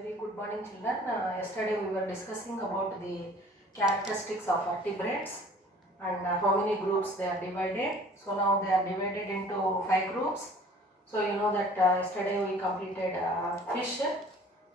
Very good morning, children. Yesterday we were discussing about the characteristics of vertebrates and how many groups they are divided. So now they are divided into 5 groups. So you know that yesterday we completed fish,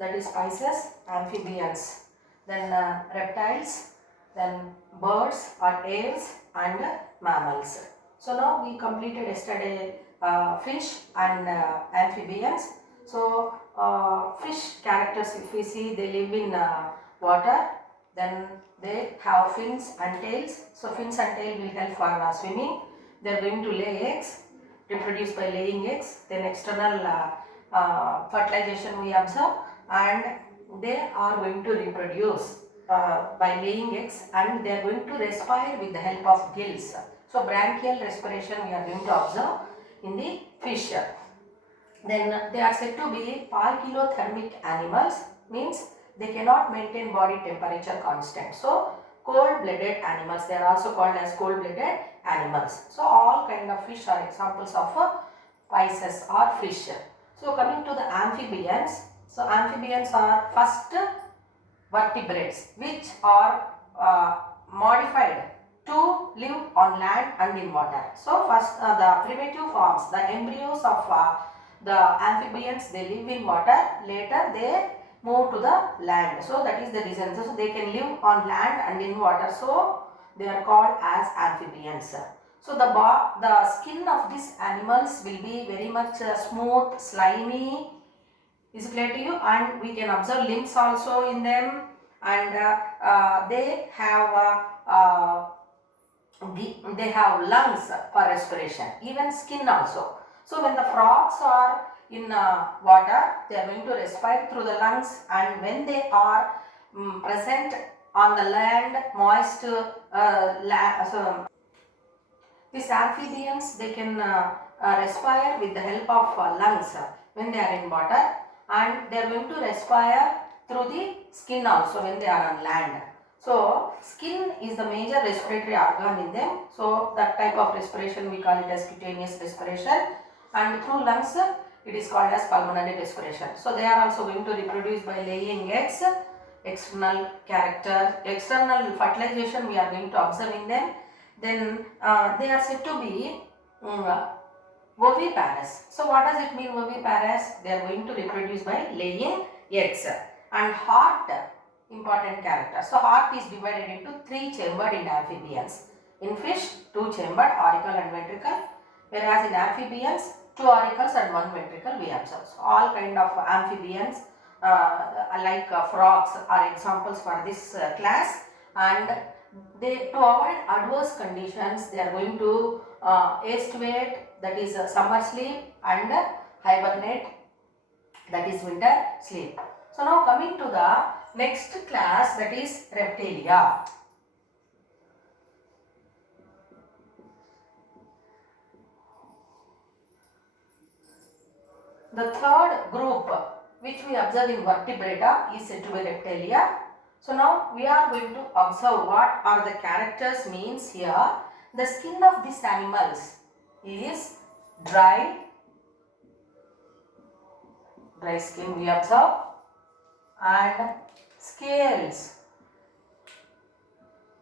that is Pisces, amphibians, then reptiles, then birds or ales, and mammals. So now we completed yesterday fish and amphibians. So fish characters, if we see, they live in water, then they have fins and tails. So fins and tail will help for swimming. They are going to lay eggs, reproduce by laying eggs, then external fertilization we observe, and they are going to reproduce by laying eggs, and they are going to respire with the help of gills. So branchial respiration we are going to observe in the fish. Then they are said to be parkilothermic animals, means they cannot maintain body temperature constant. So cold-blooded animals, they are also called as cold-blooded animals. So all kind of fish are examples of Pisces or fish. So coming to the amphibians, so amphibians are first vertebrates which are modified to live on land and in water. So first the primitive forms, the embryos of the amphibians, they live in water, later they move to the land. So that is the reason. So they can live on land and in water. So they are called as amphibians. So the skin of these animals will be very much smooth, slimy. Is clear to you? And we can observe limbs also in them, and they have lungs for respiration, even skin also. So when the frogs are in water, they are going to respire through the lungs, and when they are present on the land, moist so these amphibians, they can respire with the help of lungs when they are in water, and they are going to respire through the skin also when they are on land. So skin is the major respiratory organ in them. So that type of respiration we call it as cutaneous respiration, and through lungs it is called as pulmonary respiration. So they are also going to reproduce by laying eggs. External fertilization we are going to observe in them. Then they are said to be oviparous. So what does it mean, oviparous? They are going to reproduce by laying eggs. And heart, important character. So heart is divided into 3 chambered in amphibians. In fish, 2 chambered, auricle and ventricle. Whereas in amphibians, 2 auricles and 1 ventricle we observe. So all kind of amphibians like frogs are examples for this class, and they, to avoid adverse conditions, they are going to aestivate, that is summer sleep, and hibernate, that is winter sleep. So now coming to the next class, that is reptilia. The third group which we observe in vertebrata is said to be reptilia. So now we are going to observe what are the characters means here. The skin of these animals is dry skin we observe, and scales,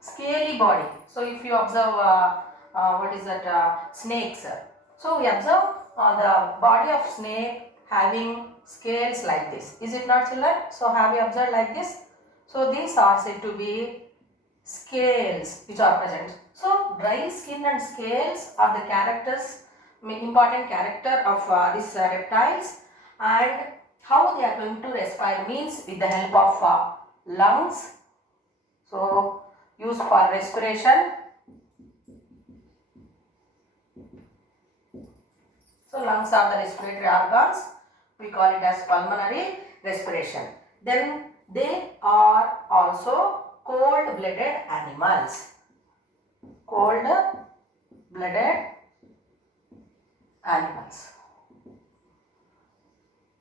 scaly body. So if you observe what is that, snakes. So we observe the body of snake having scales like this. Is it not, children? So have you observed like this? So these are said to be scales which are present. So dry skin and scales are the characters, important character of these reptiles, and how they are going to respire means with the help of lungs. So used for respiration. So lungs are the respiratory organs. We call it as pulmonary respiration. Then they are also cold-blooded animals. Cold-blooded animals.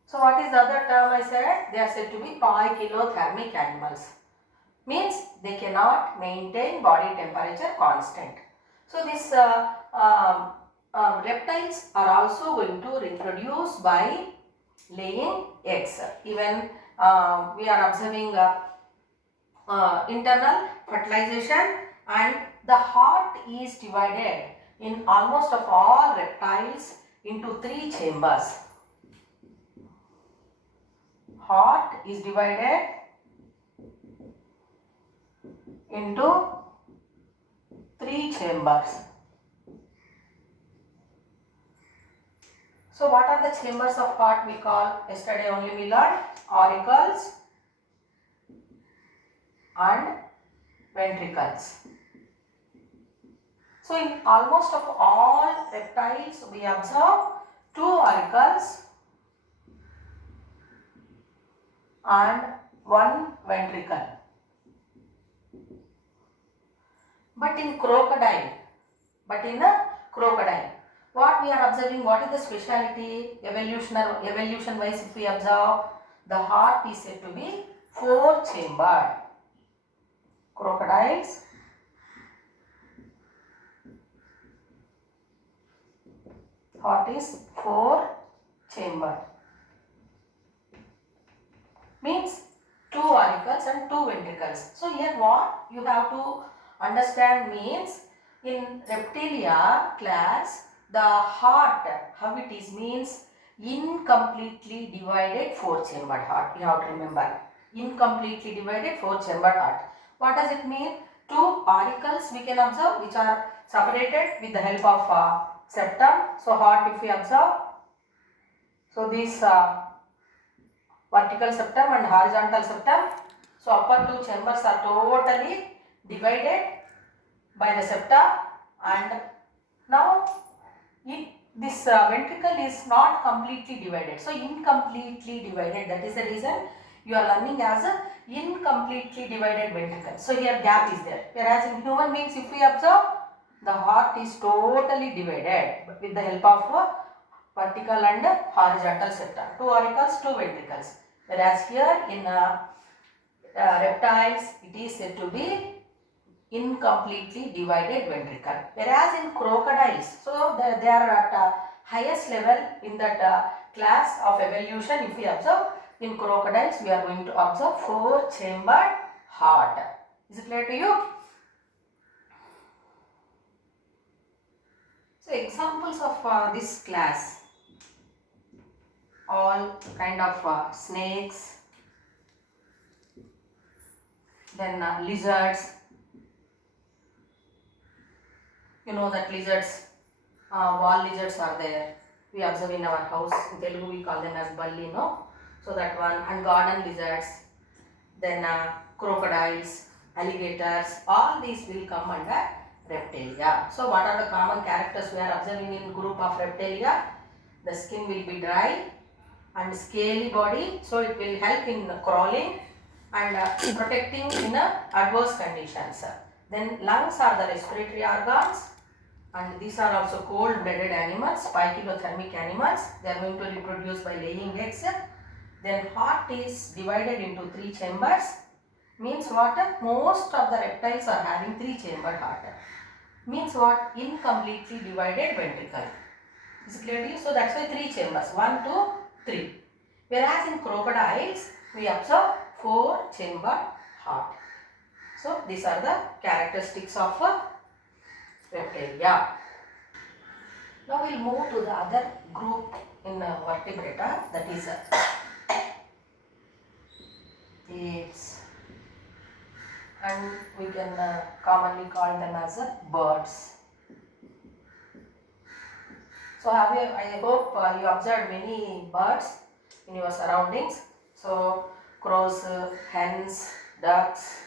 So what is the other term I said? They are said to be poikilothermic animals. Means they cannot maintain body temperature constant. So these reptiles are also going to reproduce by laying eggs. Even we are observing internal fertilization, and the heart is divided in almost of all reptiles into 3 chambers. Heart is divided into 3 chambers. So what are the chambers of heart we call? Yesterday only we learned auricles and ventricles. So in almost of all reptiles we observe 2 auricles and 1 ventricle. But in a crocodile, what we are observing, what is the speciality evolution wise? If we observe, the heart is said to be 4 chambered. Crocodiles heart is 4 chambered, means 2 auricles and 2 ventricles. So here what you have to understand means, in reptilia class, the heart, how it is means incompletely divided 4 chambered heart. You have to remember, incompletely divided 4 chambered heart. What does it mean? 2 auricles we can observe, which are separated with the help of septum. So heart, if we observe, so these vertical septum and horizontal septum. So upper 2 chambers are totally divided by the septa, and now this ventricle is not completely divided. So incompletely divided, that is the reason you are learning as a incompletely divided ventricle. So here gap is there. Whereas in human beings, if we observe, the heart is totally divided with the help of vertical and horizontal septa. 2 auricles, 2 ventricles. Whereas here in reptiles, it is said to be incompletely divided ventricle. Whereas in crocodiles, so they are at highest level in that class of evolution. If we observe, in crocodiles we are going to observe 4 chambered heart. Is it clear to you? So examples of this class, all kind of snakes, then lizards. You know that lizards, wall lizards are there. We observe in our house. In Telugu we call them as balli, no? So that one, and garden lizards, then crocodiles, alligators, all these will come under reptilia. So what are the common characters we are observing in group of reptilia? The skin will be dry and scaly body, so it will help in crawling and protecting in adverse conditions. Then lungs are the respiratory organs, and these are also cold-blooded animals, pykilothermic animals. They are going to reproduce by laying eggs. Then heart is divided into 3 chambers. Means what? Most of the reptiles are having 3 chambered heart. Means what? Incompletely divided ventricle. Is it clear to you? So that's why 3 chambers, 1, 2, 3. Whereas in crocodiles, we observe 4 chambered heart. So these are the characteristics of reptilia. Now we'll move to the other group in vertebrata, that is apes, and we can commonly call them as birds. So I hope you observed many birds in your surroundings. So crows, hens, ducks,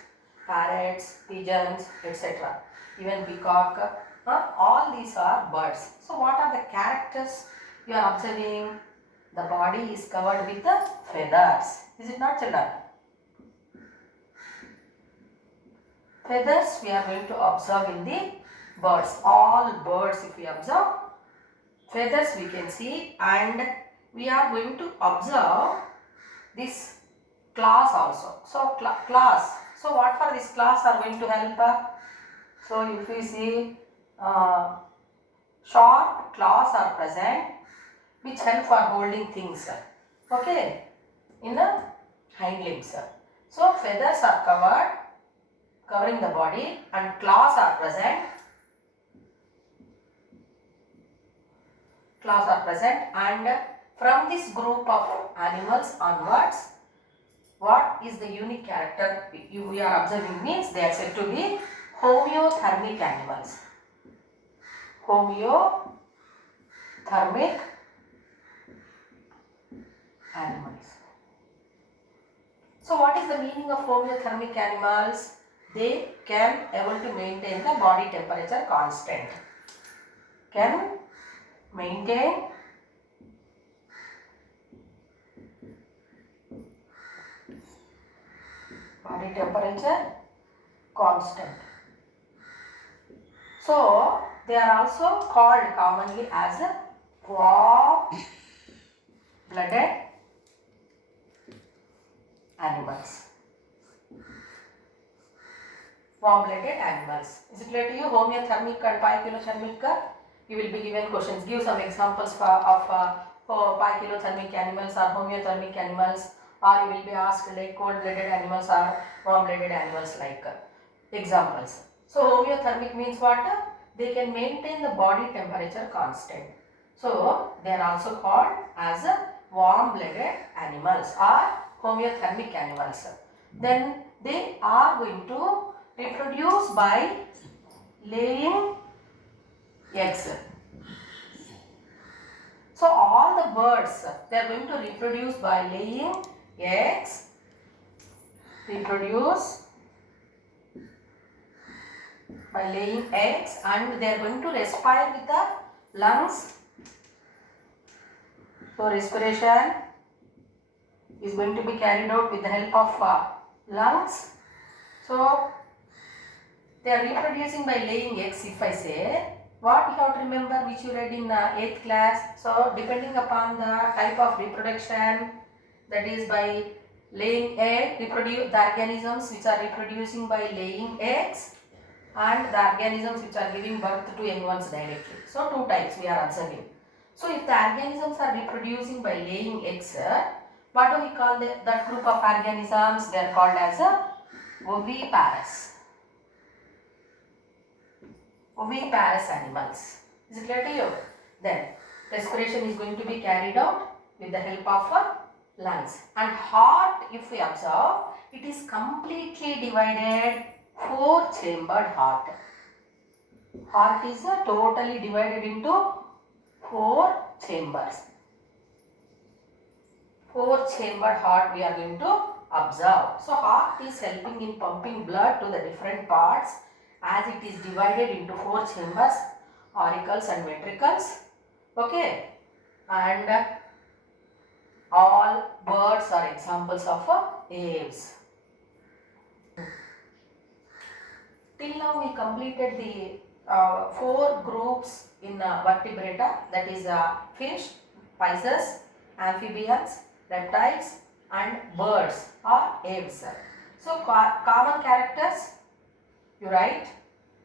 parrots, pigeons, etc. Even peacock, all these are birds. So what are the characters you are observing? The body is covered with feathers. Is it not, children? Feathers we are going to observe in the birds. All birds, if we observe, feathers we can see, and we are going to observe this claws also. So claws. So what for this claws are going to help? So if we see sharp claws are present, which help for holding things. okay, in the hind limbs. So feathers are covering the body, and claws are present. And from this group of animals onwards, what is the unique character we are observing means they are said to be homeothermic animals. Homeothermic animals. So what is the meaning of homeothermic animals? They can able to maintain the body temperature constant. Can maintain body temperature constant. So they are also called commonly as warm-blooded animals. Warm-blooded animals. Is it clear to you? Homeothermic and pykilothermic. You will be given questions. Give some examples of pykilothermic animals or homeothermic animals, or you will be asked like cold-blooded animals or warm-blooded animals like examples. So homeothermic means what? They can maintain the body temperature constant. So they are also called as warm-blooded animals or homeothermic animals. Then they are going to reproduce by laying eggs. So all the birds, they are going to reproduce by laying eggs. And they are going to respire with the lungs. So respiration is going to be carried out with the help of lungs. So they are reproducing by laying eggs. If I say, what you have to remember which you read in 8th class. So depending upon the type of reproduction, that is by laying egg, the organisms which are reproducing by laying eggs, and the organisms which are giving birth to young ones directly. So two types we are observing. So if the organisms are reproducing by laying eggs, what do we call that group of organisms? They are called as oviparous. Oviparous animals. Is it clear to you? Then respiration is going to be carried out with the help of lungs. And heart, if we observe, it is completely divided, 4-chambered heart. Heart is totally divided into 4 chambers. 4-chambered heart we are going to observe. So heart is helping in pumping blood to the different parts as it is divided into 4 chambers, auricles and ventricles. Okay, and all birds are examples of aves. Till now we completed the 4 groups in vertebrata, that is fish, pisces, amphibians, reptiles and birds or aves. So common characters, you write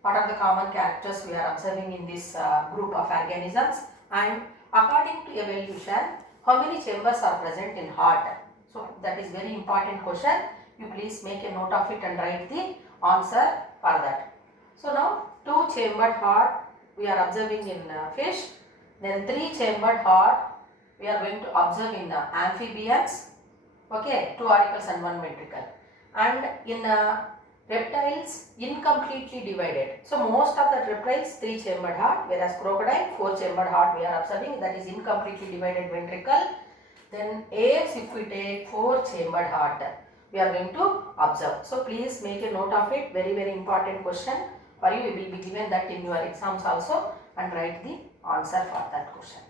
what are the common characters we are observing in this group of organisms, and according to evolution, how many chambers are present in heart? So that is very important question. You please make a note of it and write the answer for that. So now 2-chambered heart we are observing in fish, then 3-chambered heart we are going to observe in amphibians, okay, 2 auricles and 1 ventricle, and in reptiles incompletely divided. So most of the reptiles 3-chambered heart, whereas crocodile 4-chambered heart we are observing, that is incompletely divided ventricle. Then apes, if we take 4-chambered heart, we are going to observe. So please make a note of it, very important question for you. You will be given that in your exams also, and write the answer for that question.